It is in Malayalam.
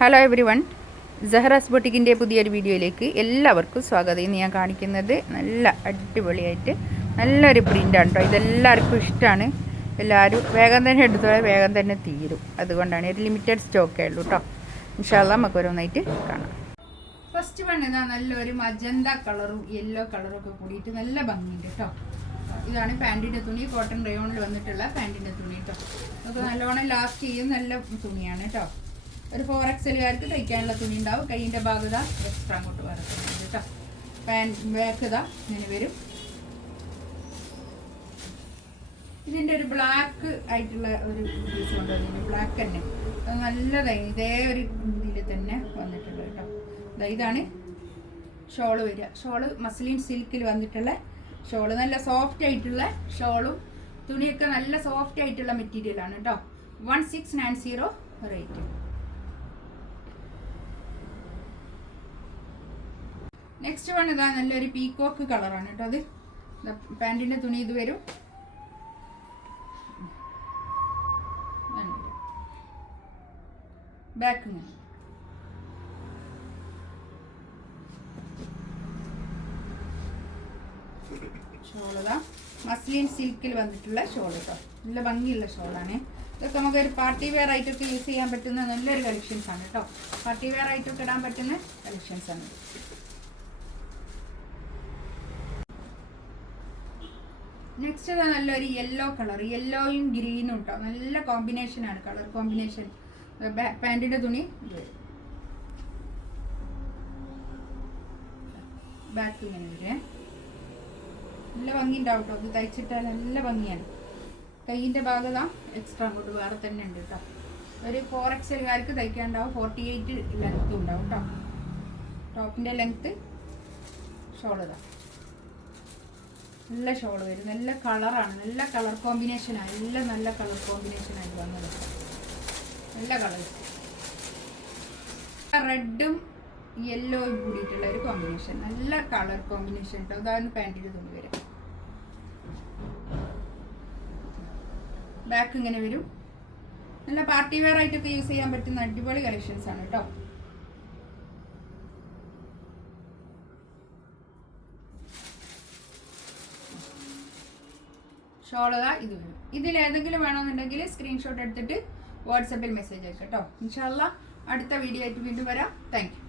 ഹലോ എവരി വൺ, സഹറാസ് ബൊട്ടിക്കിൻ്റെ പുതിയൊരു വീഡിയോയിലേക്ക് എല്ലാവർക്കും സ്വാഗതം. ഇന്ന് ഞാൻ കാണിക്കുന്നത് നല്ല അടിപൊളിയായിട്ട് നല്ലൊരു പ്രിൻ്റാണ് കേട്ടോ. ഇതെല്ലാവർക്കും ഇഷ്ടമാണ്. എല്ലാവരും വേഗം തന്നെ എടുത്തോളെ, വേഗം തന്നെ തീരും. അതുകൊണ്ടാണ് ഒരു ലിമിറ്റഡ് സ്റ്റോക്കേ ഉള്ളൂ കേട്ടോ. ഇൻഷാ അല്ലാഹ് നമുക്ക് ഓരോന്നായിട്ട് കാണാം. ഫസ്റ്റ് വൺ ഇതാ നല്ലൊരു മജന്ത കളറും യെല്ലോ കളറും ഒക്കെ കൂടിയിട്ട് നല്ല ഭംഗിയുണ്ട് കേട്ടോ. ഇതാണ് പാൻറ്റിൻ്റെ തുണി, കോട്ടൺ റയോണിൽ വന്നിട്ടുള്ള പാൻറ്റിൻ്റെ തുണി കേട്ടോ. നമുക്ക് നല്ലോണം ലാസ്റ്റ് ചെയ്യും, നല്ല തുണിയാണ് കേട്ടോ. ഒരു 4XL തയ്ക്കാനുള്ള തുണി ഉണ്ടാവും. കൈയിൻ്റെ ഭാഗത എക്സ്ട്രാ അങ്ങോട്ട് വരത്തുന്നുണ്ട് കേട്ടോ. ബാക്ക് ഇതാ ഇങ്ങനെ വരും. ഇതിൻ്റെ ഒരു ബ്ലാക്ക് ആയിട്ടുള്ള ഒരു പീസ് കൊണ്ടുവന്നിട്ടുണ്ട്. ബ്ലാക്ക് തന്നെ നല്ലതായി ഇതേ ഒരു ഇതിൽ തന്നെ വന്നിട്ടുള്ളത് കേട്ടോ. ഇതാണ് ഷോള് വരിക. ഷോള് മസ്ലിൻ സിൽക്കിൽ വന്നിട്ടുള്ള ഷോള്, നല്ല സോഫ്റ്റ് ആയിട്ടുള്ള ഷോളും തുണിയൊക്കെ നല്ല സോഫ്റ്റ് ആയിട്ടുള്ള മെറ്റീരിയലാണ് കേട്ടോ. 1690 റേറ്റ്. നെക്സ്റ്റ് വൺ ഇതാ നല്ലൊരു പീക്കോക്ക് കളറാണ് കേട്ടോ. അത് പാൻറ്റിൻ്റെ തുണി ഇത് വരും. ബാക്ക് ഷോളതാ മസ്ലിൻ സിൽക്കിൽ വന്നിട്ടുള്ള ഷോൾ കേട്ടോ. നല്ല ഭംഗിയുള്ള ഷോളാണ്. ഇതൊക്കെ നമുക്കൊരു പാർട്ടി വെയർ ആയിട്ടൊക്കെ യൂസ് ചെയ്യാൻ പറ്റുന്ന നല്ലൊരു കളക്ഷൻസ് ആണ് കേട്ടോ. പാർട്ടി വെയർ ആയിട്ടൊക്കെ ഇടാൻ പറ്റുന്ന കളക്ഷൻസ് ആണ്. നെക്സ്റ്റ് ഇതാ നല്ലൊരു യെല്ലോ കളർ, യെല്ലോയും ഗ്രീനും കേട്ടോ. നല്ല കോമ്പിനേഷനാണ്, കളർ കോമ്പിനേഷൻ. പാൻറ്റിൻ്റെ തുണി ഇത് വരും. ബാക്ക് ഇങ്ങനെ വരെ നല്ല ഭംഗി ഉണ്ടാവും കേട്ടോ. അത് തയ്ച്ചിട്ടാൽ നല്ല ഭംഗിയാണ്. കൈയിൻ്റെ ഭാഗത എക്സ്ട്രാ അങ്ങോട്ട് വേറെ തന്നെ ഉണ്ട് കേട്ടോ. ഒരു 4XL തയ്ക്കാനുണ്ടാവും. 48 ലെങ്ത്തും ഉണ്ടാവും കേട്ടോ. ടോപ്പിൻ്റെ ലെങ്ത്ത് ഷോളിതാ നല്ല ഷോൾ വരും. നല്ല കളറാണ്, നല്ല കളർ കോമ്പിനേഷനാണ്. എല്ലാം നല്ല കളർ കോമ്പിനേഷനായിട്ട് വന്നത്. നല്ല കളർ, റെഡും യെല്ലോയും കൂടിയിട്ടുള്ള ഒരു കോമ്പിനേഷൻ. നല്ല കളർ കോമ്പിനേഷൻ കേട്ടോ. അതാണ് പാൻറ്റിൻ്റെ തുണി വരും. ബാക്ക് ഇങ്ങനെ വരും. നല്ല പാർട്ടി വെയർ ആയിട്ടൊക്കെ യൂസ് ചെയ്യാൻ പറ്റുന്ന അടിപൊളി കളക്ഷൻസ് ആണ് കേട്ടോ. ഷോളതാ ഇത് വരും. ഇതിൽ ഏതെങ്കിലും വേണമെന്നുണ്ടെങ്കിൽ സ്ക്രീൻഷോട്ട് എടുത്തിട്ട് വാട്സപ്പിൽ മെസ്സേജ് അയക്കാം കേട്ടോ. ഇൻഷാ അല്ലാഹ് അടുത്ത വീഡിയോ ആയിട്ട് വീണ്ടും വരാം. Thank you.